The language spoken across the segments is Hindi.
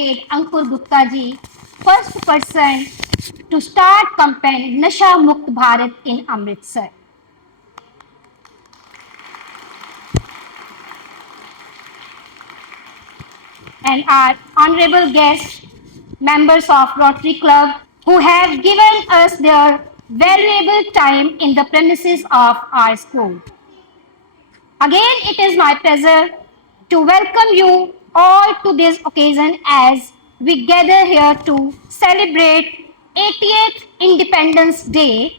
Advocate Ankur Gupta ji, first person to start campaign Nasha Mukt Bharat in Amritsar. And our honorable guests, members of Rotary Club, who have given us their valuable time in the premises of our school. Again, it is my pleasure to welcome you all to this occasion as we gather here to celebrate 80th Independence Day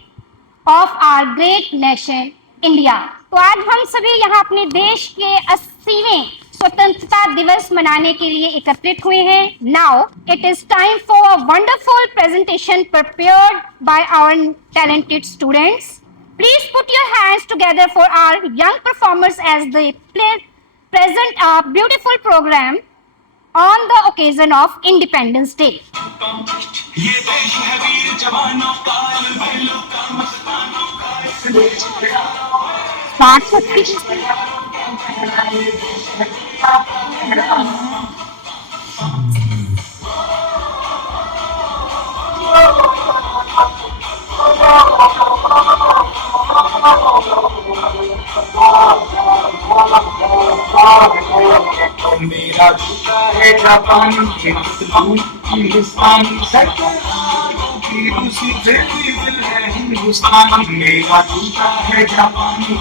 of our great nation India. तो आज हम सभी यहाँ अपने देश के 80वें स्वतंत्रता दिवस मनाने के लिए एकत्रित हुए हैं. Now it is time for a wonderful presentation prepared by our talented students. Please put your hands together for our young performers as they present a beautiful program on the occasion of Independence Day. ये देश है वीर जवानों का, अलबेलों का, मस्तानों का, मेरा जूता है जापानी, हिंदुस्तानी उसी फिर भी दिल है हिंदुस्तानी. मेरा जूता है जापानी,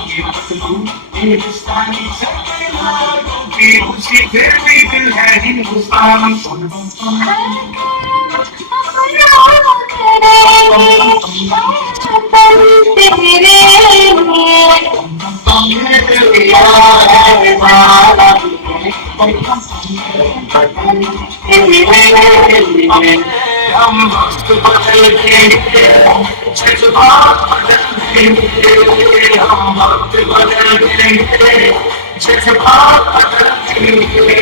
हिंदुस्तानी उसी फिर भी दिल है हिंदुस्तानी. हम वक्त बदल देंगे, जज्बात बदल देंगे. हम वक्त बदल देंगे, जज्बात बदल देंगे.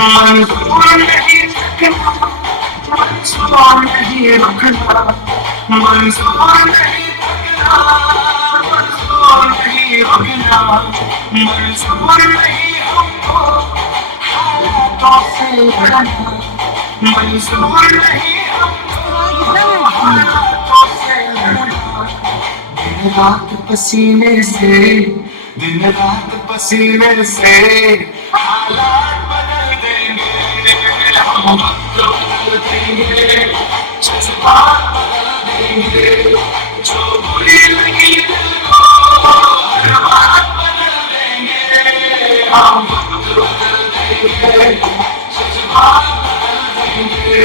मंजूर नहीं थकना, मंजूर नहीं रुकना, मंजूर नहीं थकना, मंजूर नहीं रुकना, मंजूर नहीं हमको हालातों से लड़ना, मंजूर नहीं हमको हालातों से लड़ना. दिन रात पसीने से, दिन रात पसीने से हालात बदल देंगे. हम वक्त बदल देंगे, जज्बात बदल देंगे. जो बुरी लगी दिल को हर बात बदल देंगे. हम वक्त बदल देंगे, जज्बात बदल देंगे.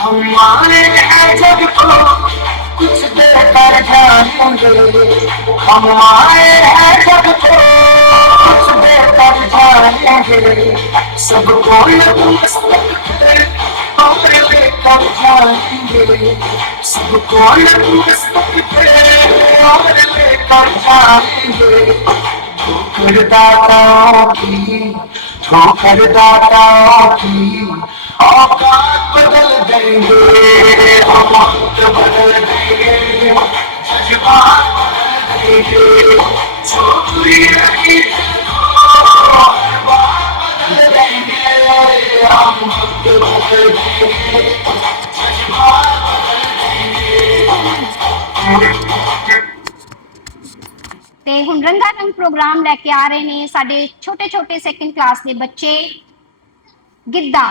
हमारे हैं जब को कुछ देकर जाएंगे. हमारे हैं जब को कुछ देकर जाएंगे. सबको नतमस्तक पे और लेकर जाएंगे. सबको नतमस्तक पे और लेकर जाएंगे. ठोकर दाताओं की, ठोकर दाताओं की औकात बदल देंगे. हम वक्त बदल देंगे, जज्बात बदल देंगे. जो बुरी रही हर बात बदल देंगे. हम वक्त बदल देंगे, जज्बात बदल देंगे. ਤੇ ਹੁਣ ਰੰਗਾ ਰੰਗ ਪ੍ਰੋਗਰਾਮ ਲੈ ਕੇ ਆ ਰਹੇ ਨੇ ਸਾਡੇ ਛੋਟੇ ਛੋਟੇ ਸੈਕੰਡ ਕਲਾਸ ਦੇ ਬੱਚੇ. ਗਿੱਧਾ.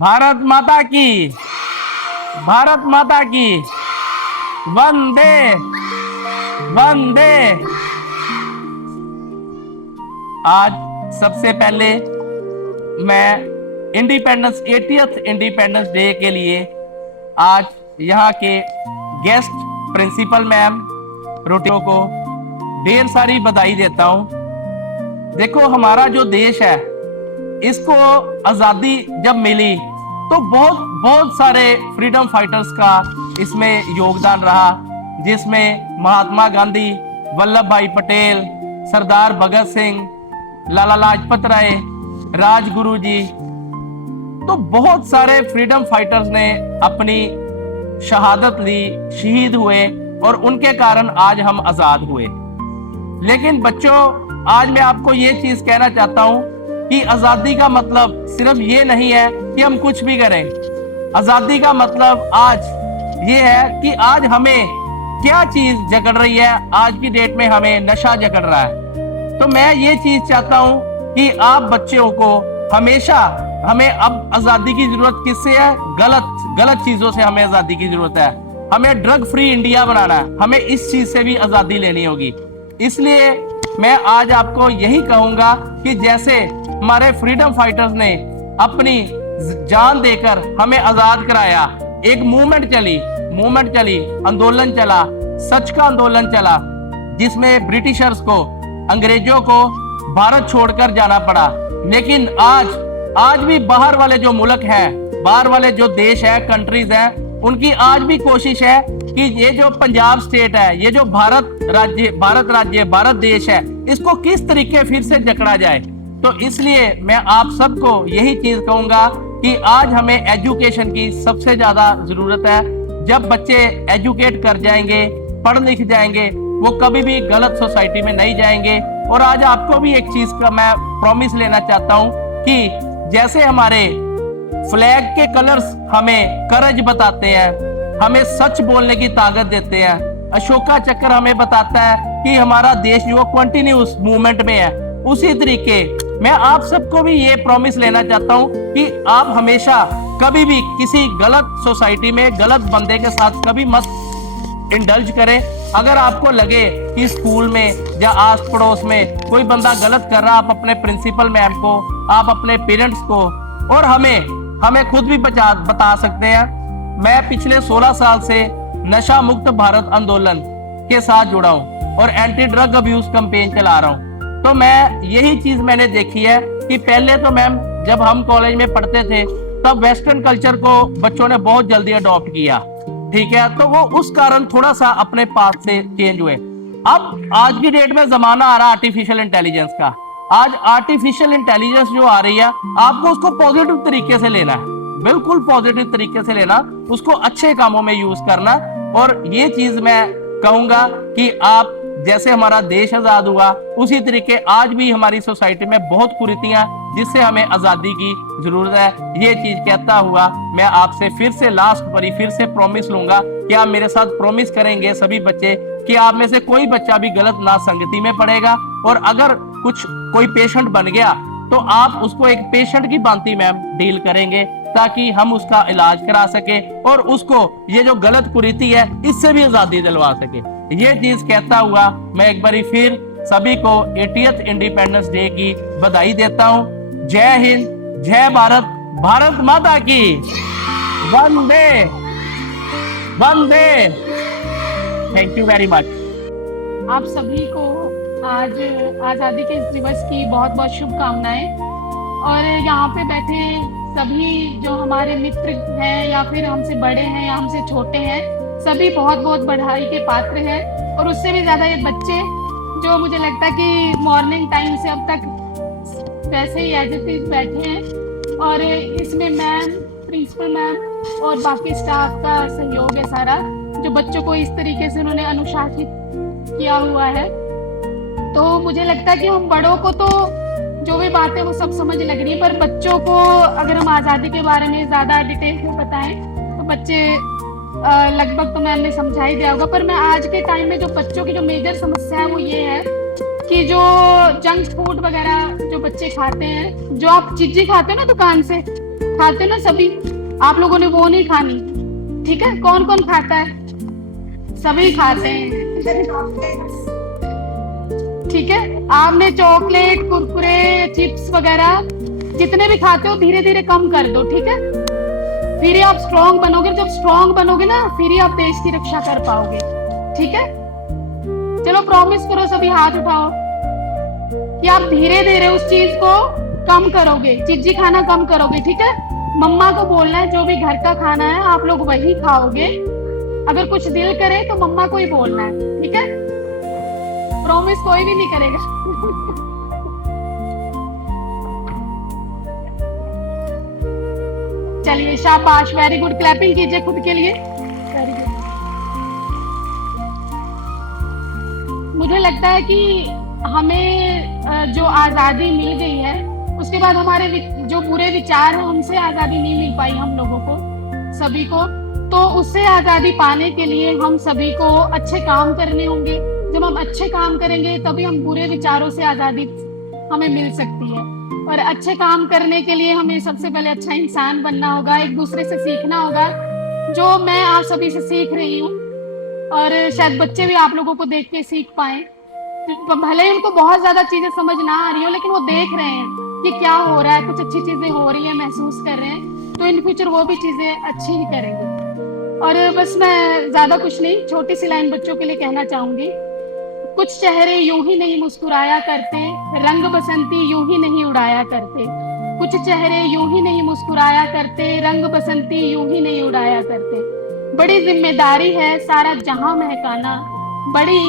भारत माता की, भारत माता की, वंदे वंदे। आज सबसे पहले मैं इंडिपेंडेंस 80th इंडिपेंडेंस डे के लिए आज यहाँ के गेस्ट प्रिंसिपल मैम रोटियों को ढेर सारी बधाई देता हूँ। देखो, हमारा जो देश है, इसको आज़ादी जब मिली तो बहुत बहुत सारे फ्रीडम फाइटर्स का इसमें योगदान रहा, जिसमें महात्मा गांधी, वल्लभ भाई पटेल, सरदार भगत सिंह, लाला लाजपत राय, राजगुरु जी, तो बहुत सारे फ्रीडम फाइटर्स ने अपनी शहादत ली, शहीद हुए और उनके कारण आज हम आजाद हुए। लेकिन बच्चों, आज मैं आपको ये चीज कहना चाहता हूं कि आजादी का मतलब सिर्फ ये नहीं है कि हम कुछ भी करें। आजादी का मतलब आज ये है कि आज हमें क्या चीज जकड़ रही है। आज की डेट में हमें नशा जकड़ रहा है। तो मैं ये चीज चाहता हूं कि आप बच्चों को हमेशा, हमें अब आजादी की जरूरत किससे है? गलत चीजों से हमें आजादी की जरूरत है। हमें ड्रग फ्री इंडिया बनाना है, हमें इस चीज से भी आजादी लेनी होगी। इसलिए मैं आज आपको यही कहूंगा कि जैसे हमारे फ्रीडम फाइटर्स ने अपनी जान देकर हमें आजाद कराया, एक मूवमेंट चली, आंदोलन चला, सच का आंदोलन चला, जिसमें ब्रिटिशर्स को, अंग्रेजों को भारत छोड़कर जाना पड़ा। लेकिन आज भी बाहर वाले जो मुल्क हैं, बाहर वाले जो देश है, कंट्रीज हैं, उनकी आज भी कोशिश है कि ये जो पंजाब स्टेट है, ये जो भारत देश है, इसको किस तरीके फिर से जकड़ा जाए। तो इसलिए मैं आप सबको यही चीज कहूंगा कि आज हमें एजुकेशन की सबसे ज्यादा जरूरत है। जब बच्चे एजुकेट कर जाएंगे, पढ़ लिख जाएंगे, वो कभी भी गलत सोसाइटी में नहीं जाएंगे। और आज आपको भी एक चीज का मैं प्रॉमिस लेना चाहता हूं कि जैसे हमारे फ्लैग के कलर्स हमें करज बताते हैं, हमें सच बोलने की ताकत देते हैं, अशोका चक्र हमें बताता है कि हमारा देश जो कंटिन्यूस मूवमेंट में है, उसी तरीके मैं आप सबको भी ये प्रॉमिस लेना चाहता हूं कि आप हमेशा कभी भी किसी गलत सोसाइटी में गलत बंदे के साथ कभी मत इंडल्ज करें। अगर आपको लगे कि स्कूल में या आस पड़ोस में कोई बंदा गलत कर रहा, आप अपने प्रिंसिपल मैम को, आप अपने पेरेंट्स को और हमें खुद भी बता सकते हैं। मैं पिछले 16 साल से नशा मुक्त भारत आंदोलन के साथ जुड़ा हूं और एंटी ड्रग अब्यूज कैंपेन चला रहा हूं। तो मैं यही चीज मैंने देखी है कि पहले तो मैम, जब हम कॉलेज में पढ़ते थे, तब वेस्टर्न कल्चर को बच्चों ने बहुत जल्दी अडॉप्ट किया, ठीक है, तो वो उस कारण थोड़ा सा अपने पाथ से चेंज हुए। अब आज की डेट में जमाना आ रहा है आर्टिफिशियल इंटेलिजेंस का। आज आर्टिफिशियल इंटेलिजेंस जो आ रही है, आपको उसको पॉजिटिव तरीके से लेना है, बिल्कुल पॉजिटिव तरीके से लेना, उसको अच्छे कामों में यूज करना। और ये चीज मैं कहूंगा कि आप, जैसे हमारा देश आजाद हुआ, उसी तरीके आज भी हमारी सोसाइटी में बहुत कुरीतियां, जिससे हमें आजादी की जरूरत है। ये चीज कहता हुआ मैं आपसे फिर से लास्ट बारी फिर से प्रॉमिस लूंगा कि आप मेरे साथ प्रॉमिस करेंगे सभी बच्चे कि आप में से कोई बच्चा भी गलत ना संगति में पड़ेगा। और अगर कोई पेशेंट बन गया तो आप उसको एक पेशेंट की भांति मैम डील करेंगे, ताकि हम उसका इलाज करा सके और उसको ये जो गलत कुरीति है, इससे भी आजादी दिलवा सके। ये चीज कहता हुआ मैं एक बारी फिर सभी को 80th इंडिपेंडेंस डे की बधाई देता हूँ। जय हिंद, जय भारत, भारत माता की, वंदे वंदे। Thank you very much. आप सभी को आज आज़ादी के दिवस की बहुत बहुत शुभकामनाएं। और यहाँ पे बैठे सभी जो हमारे मित्र हैं या फिर हमसे बड़े हैं या हमसे छोटे हैं, सभी बहुत बहुत बधाई के पात्र हैं। और उससे भी ज़्यादा ये बच्चे जो मुझे लगता है कि मॉर्निंग टाइम से अब तक वैसे ही एज इट इज बैठे हैं। और इसमें मैम, प्रिंसिपल मैम और बाकी स्टाफ का सहयोग है सारा, जो बच्चों को इस तरीके से उन्होंने अनुशासित किया हुआ है। तो मुझे लगता है कि हम बड़ों को तो जो भी बातें वो सब समझ लग रही है, पर बच्चों को अगर हम आज़ादी के बारे में ज़्यादा डिटेल में बताएं तो बच्चे लगभग तो मैंने समझा ही दिया होगा। पर मैं आज के टाइम में जो बच्चों की जो मेजर समस्या है वो ये है कि जो जंक फूड वगैरह जो बच्चे खाते हैं, जो आप चीज़ें खाते हैं ना दुकान से, खाते ना सभी, आप लोगों ने वो नहीं खानी, ठीक है? कौन कौन खाता है? सभी खाते हैं, ठीक है? आपने चॉकलेट, कुरकुरे, चिप्स वगैरह जितने भी खाते हो धीरे धीरे कम कर दो, ठीक है? फिर ही आप स्ट्रांग बनोगे, जब स्ट्रांग बनोगे ना फिर ही आप देश की रक्षा कर पाओगे, ठीक है? चलो प्रॉमिस करो, सभी हाथ उठाओ कि आप धीरे धीरे उस चीज को कम करोगे, चिज्जी खाना कम करोगे, ठीक है? मम्मा को बोलना है जो भी घर का खाना है आप लोग वही खाओगे, अगर कुछ दिल करे तो मम्मा को ही बोलना है, ठीक है? प्रॉमिस कोई भी नहीं करेगा। चलिए शाबाश, वेरी गुड, क्लैपिंग कीजिए खुद के लिए, वेरी गुड। मुझे लगता है कि हमें जो आज़ादी मिल गई है उसके बाद हमारे जो बुरे विचार हैं उनसे आज़ादी नहीं मिल पाई हम लोगों को, सभी को। तो उससे आज़ादी पाने के लिए हम सभी को अच्छे काम करने होंगे। जब हम अच्छे काम करेंगे तभी हम बुरे विचारों से आज़ादी हमें मिल सकती है। और अच्छे काम करने के लिए हमें सबसे पहले अच्छा इंसान बनना होगा, एक दूसरे से सीखना होगा, जो मैं आप सभी से सीख रही हूँ। और शायद बच्चे भी आप लोगों को देख के सीख पाए, भले ही उनको बहुत ज्यादा चीजें समझ ना आ रही हो, लेकिन वो देख रहे हैं कि क्या हो रहा है, कुछ अच्छी चीजें हो रही है, महसूस कर रहे हैं, तो इन फ्यूचर वो भी चीजें अच्छी ही करेंगे। और बस मैं ज्यादा कुछ नहीं, छोटी सी लाइन बच्चों के लिए कहना चाहूंगी। कुछ चेहरे यूं ही नहीं मुस्कुराया करते, रंग बसंती यूं ही नहीं उड़ाया करते। कुछ चेहरे यूं ही नहीं मुस्कुराया करते, रंग बसंती यूं ही नहीं उड़ाया करते। बड़ी जिम्मेदारी है सारा जहां महकाना, बड़ी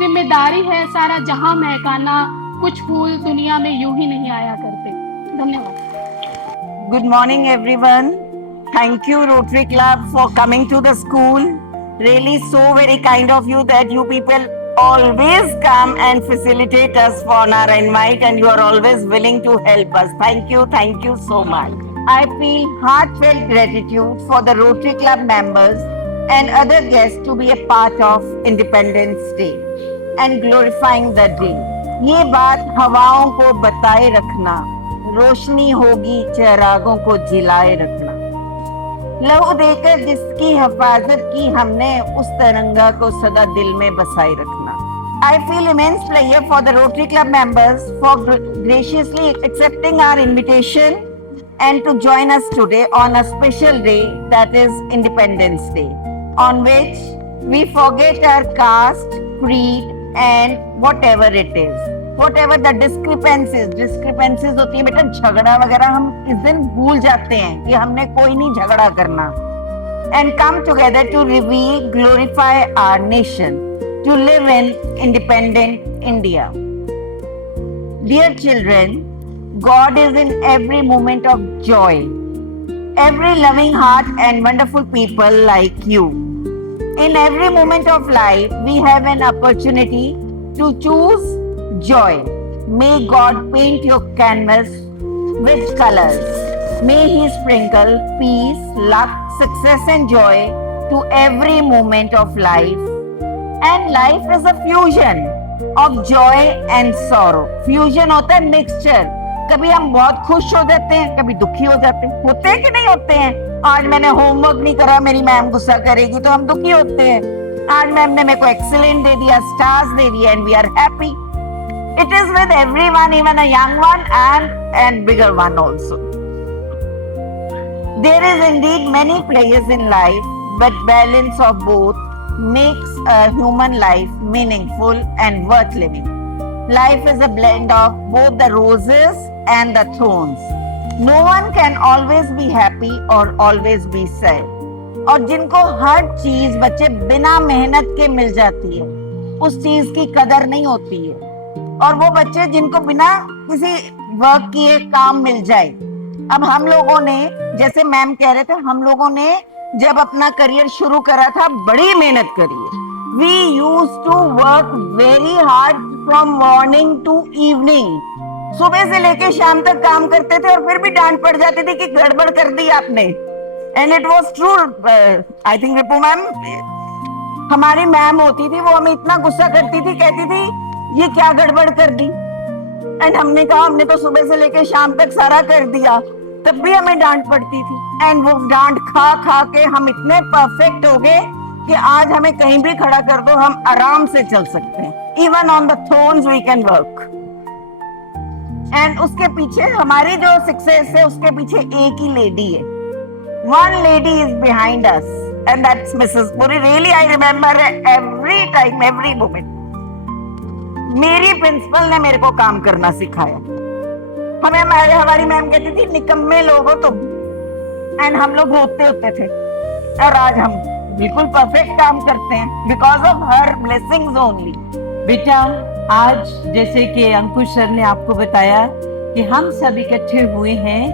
जिम्मेदारी है सारा जहां महकाना, कुछ फूल दुनिया में यूं ही नहीं आया करते। धन्यवाद। Good morning, everyone. Thank you, Rotary Club, for coming to the school. Really, so very kind of you that you people always come and facilitate us for our invite, and you are always willing to help us. Thank you so much. I feel heartfelt gratitude for the Rotary Club members and other guests to be a part of Independence Day and glorifying the day. ये बात हवाओं को बताए रखना, रोशनी होगी चिरागों को जिलाए रखना। लहू देकर जिसकी हिफाजत की हमने, उस तिरंगा को सदा दिल में बसाए रखना। I feel immense pleasure for the Rotary Club members for graciously accepting our invitation and to join us today on a special day, that is Independence Day, on which we forget our caste, creed and whatever it is, whatever the discrepancies होती है बेटा, झगड़ा वगैरह हम इस दिन भूल जाते हैं कि हमने कोई नहीं झगड़ा करना, and come together to reveal, glorify our nation, to live in independent India. Dear children, God is in every moment of joy, every loving heart and wonderful people like you. In every moment of life, we have an opportunity to choose joy. May God paint your canvas with colors. May He sprinkle peace, luck, success and joy to every moment of life. And life is a fusion of joy and sorrow. Fusion होता है mixture. कभी हम बहुत खुश हो जाते हैं, कभी दुखी हो जाते हैं, होते हैं कि नहीं होते हैं? आज मैंने होमवर्क नहीं करा, मेरी मैम गुस्सा करेगी, तो हम दुखी होते हैं। आज मैम ने मेरे को एक्सीलेंट दे दिया, स्टार्स दे दिया, and we are happy. It is with everyone, even a young one and bigger one also. There is indeed many pleasures in life, but balance of both makes a human life meaningful and worth living. Life is a blend of both the roses and the thorns. No one can always be happy or always be sad. और जिनको हर चीज बच्चे बिना मेहनत के मिल जाती है, उस चीज की कदर नहीं होती है। और वो बच्चे जिनको बिना किसी वर्क किए काम मिल जाए। अब हम लोगों ने, जैसे मैम कह रहे थे, हम लोगों ने जब अपना करियर शुरू करा था बड़ी मेहनत करी है। We used to work very hard from morning to evening. सुबह से लेके शाम तक काम करते थे और फिर भी डांट पड़ जाती थी कि गड़बड़ कर दी आपने। And it was true. I think Ripu ma'am, हमारी मैम होती थी, वो हमें इतना गुस्सा करती थी, कहती थी ये क्या गड़बड़ कर दी। एंड हमने कहा हमने तो सुबह से लेके शाम तक सारा कर दिया। तब भी हमें डांट पड़ती थी, एंड वो डांट खा खा के हम इतने परफेक्ट हो गए कि आज हमें कहीं भी खड़ा कर दो, हम आराम से चल सकते हैं। Even on the thrones we can work. And उसके पीछे हमारी जो सक्सेस है, उसके पीछे एक ही लेडी है। One lady is behind us, and that's Mrs Puri. Really I remember every time, every moment. मेरी प्रिंसिपल ने मेरे को काम करना सिखाया। हमारी मैम कहती थी, निकम्मे लोग हो तुम, एंड हम लोग रोते होते थे। और आज हम बिल्कुल परफेक्ट काम करते हैं because of her blessings only. बेटा, आज जैसे कि अंकुश सर ने आपको बताया कि हम सब इकट्ठे हुए हैं,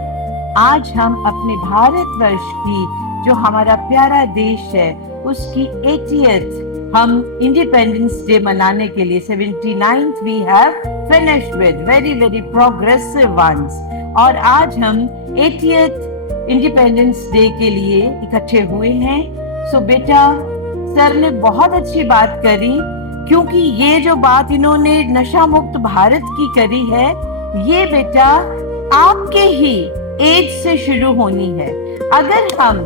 आज हम अपने भारतवर्ष की, जो हमारा प्यारा देश है, उसकी 80th हम इंडिपेंडेंस डे मनाने के लिए 79th we have finished with very very progressive ones, और आज हम 80th इंडिपेंडेंस डे के लिए इकट्ठे हुए हैं। सो बेटा, सर ने बहुत अच्छी बात करी, क्योंकि ये जो बात इन्होंने नशा मुक्त भारत की करी है, ये बेटा आपके ही एज से शुरू होनी है। अगर हम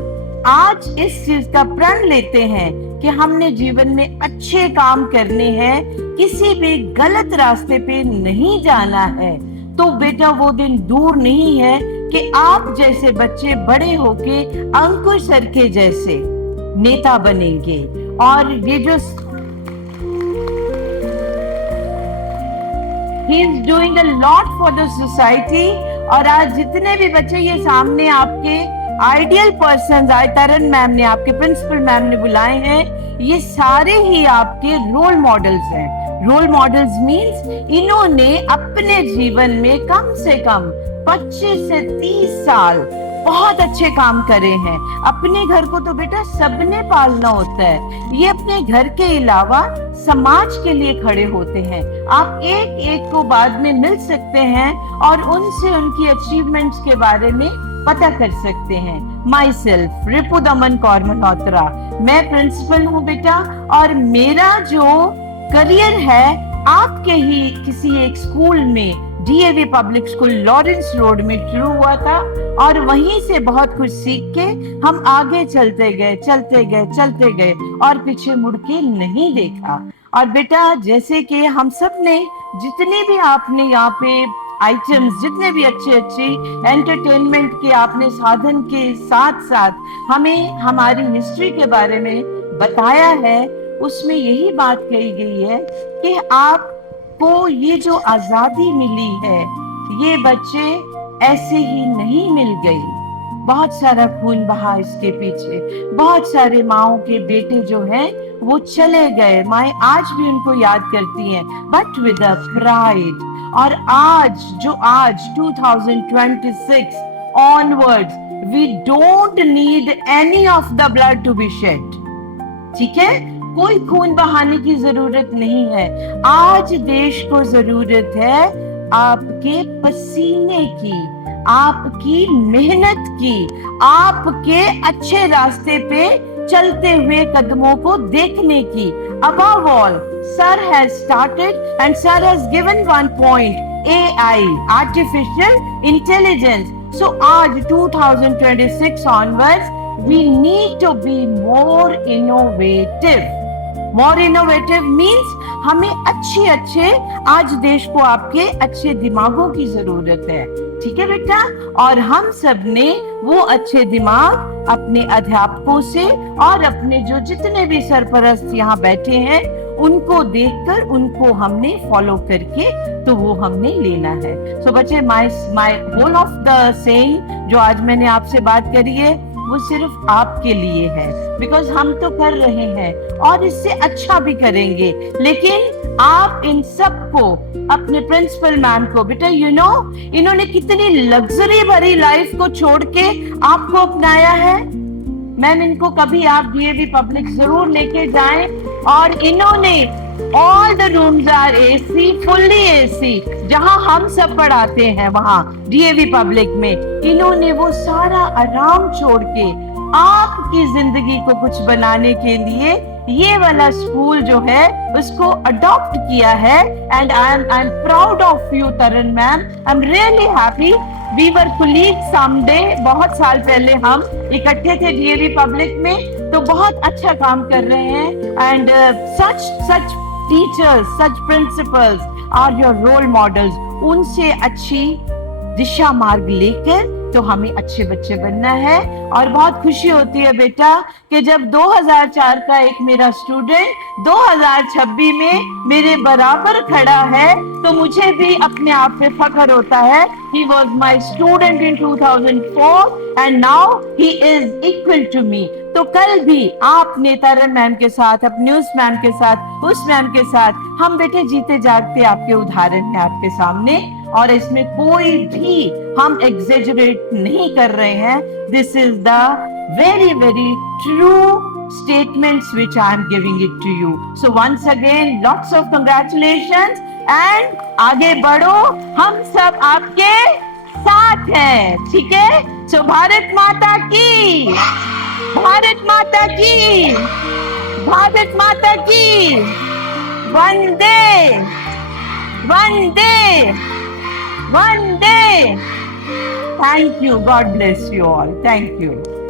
आज इस चीज का प्रण लेते हैं कि हमने जीवन में अच्छे काम करने हैं, किसी भी गलत रास्ते पे नहीं जाना है, तो बेटा वो दिन दूर नहीं है कि आप जैसे बच्चे बड़े होके अंकुश सर के जैसे नेता बनेंगे। और ये जो he is doing a lot for the society, और आज जितने भी बच्चे ये सामने आपके आइडियल पर्सन, तरन मैम ने, आपके प्रिंसिपल मैम ने बुलाए हैं, ये सारे ही आपके रोल मॉडल्स हैं। रोल मॉडल्स मींस इन्होंने अपने जीवन में कम से कम 25 से 30 साल बहुत अच्छे काम करे हैं। अपने घर को तो बेटा सबने पालना होता है, ये अपने घर के अलावा समाज के लिए खड़े होते हैं। आप एक एक को बाद में मिल सकते हैं और उनसे उनकी अचीवमेंट्स के बारे में पता कर सकते हैं। माई सेल्फ रिपु दमन कौर मल्होत्रा, मैं प्रिंसिपल हूँ बेटा, और मेरा जो करियर है आपके ही किसी एक स्कूल में, DAV public school Lawrence road में शुरू हुआ था, और वहीं से बहुत कुछ सीख के हम आगे चलते गए और पीछे मुड़ के नहीं देखा। और बेटा, जैसे कि हम सब ने, जितने भी आपने यहाँ पे आइटम्स, जितने भी अच्छे एंटरटेनमेंट के आपने साधन के साथ साथ हमें हमारी हिस्ट्री के बारे में बताया है, उसमें यही बात कही गई है कि आपको ये जो आजादी मिली है, ये बच्चे ऐसे ही नहीं मिल गई। बहुत सारा खून बहा इसके पीछे, बहुत सारे माओ के बेटे जो हैं वो चले गए, माए आज भी उनको याद करती हैं, बट विद अ प्राइड। और आज 2026 onwards, we don't need any of the blood to be shed. ठीक है, कोई खून बहाने की जरूरत नहीं है। आज देश को जरूरत है आपके पसीने की, आपकी मेहनत की, आपके अच्छे रास्ते पे चलते हुए कदमों को देखने की। Above all, Sir has started and Sir has given one point, AI, Artificial Intelligence. So आज 2026 onwards, we need to be more innovative. More innovative means हमें अच्छे आज देश को आपके अच्छे दिमागों की जरूरत है। ठीक है बेटा, और हम सब ने वो अच्छे दिमाग अपने अध्यापकों से और अपने जो जितने भी सरपरस्त यहाँ बैठे हैं उनको देखकर, उनको हमने फॉलो करके तो वो हमने लेना है। सो बच्चे, my whole of the saying जो आज मैंने आपसे बात करी है वो सिर्फ आपके लिए है, बिकॉज हम तो कर रहे हैं और इससे अच्छा भी करेंगे। लेकिन आप इन सबको, अपने प्रिंसिपल मैम को, बेटा इन्होंने कितनी लग्जरी भरी लाइफ को छोड़ के आपको अपनाया है। मैम, इनको कभी आप डीएवी पब्लिक जरूर लेके जाएं, और इन्होंने all the rooms R AC, fully AC, जहां हम सब पढ़ाते हैं वहां डीएवी पब्लिक में, इन्होंने वो सारा आराम छोड़ के आपकी जिंदगी को कुछ बनाने के लिए ये वाला स्कूल जो है उसको अडॉप्ट किया है। And I am proud of you Taran ma'am, I am really happy we were colleague someday, बहुत साल पहले हम इकट्ठे थे डीएवी पब्लिक में, तो बहुत अच्छा काम कर रहे हैं। And such teachers, such principals are your role models. उनसे अच्छी दिशा मार्ग लेकर तो हमें अच्छे बच्चे बनना है। और बहुत खुशी होती है बेटा कि जब 2004 का एक मेरा स्टूडेंट 2026 में मेरे बराबर खड़ा है तो मुझे भी अपने आप पे फख्र होता है। He was my student in 2004 and now he is equal to me। तो कल भी आपने तरन मैम के साथ, अपने उस मैम के साथ, उस मैम के साथ, हम बेटे जीते जागते आपके उदाहरण है आपके सामने, और इसमें कोई भी हम एग्जेजरेट नहीं कर रहे हैं। This is the very very true statements which I am giving it to you. So once again, lots of congratulations and आगे बढ़ो, हम सब आपके साथ हैं, ठीक है? So भारत माता की, भारत माता की, भारत माता की, वंदे, वंदे, वंदे। Thank you. God bless you all. Thank you.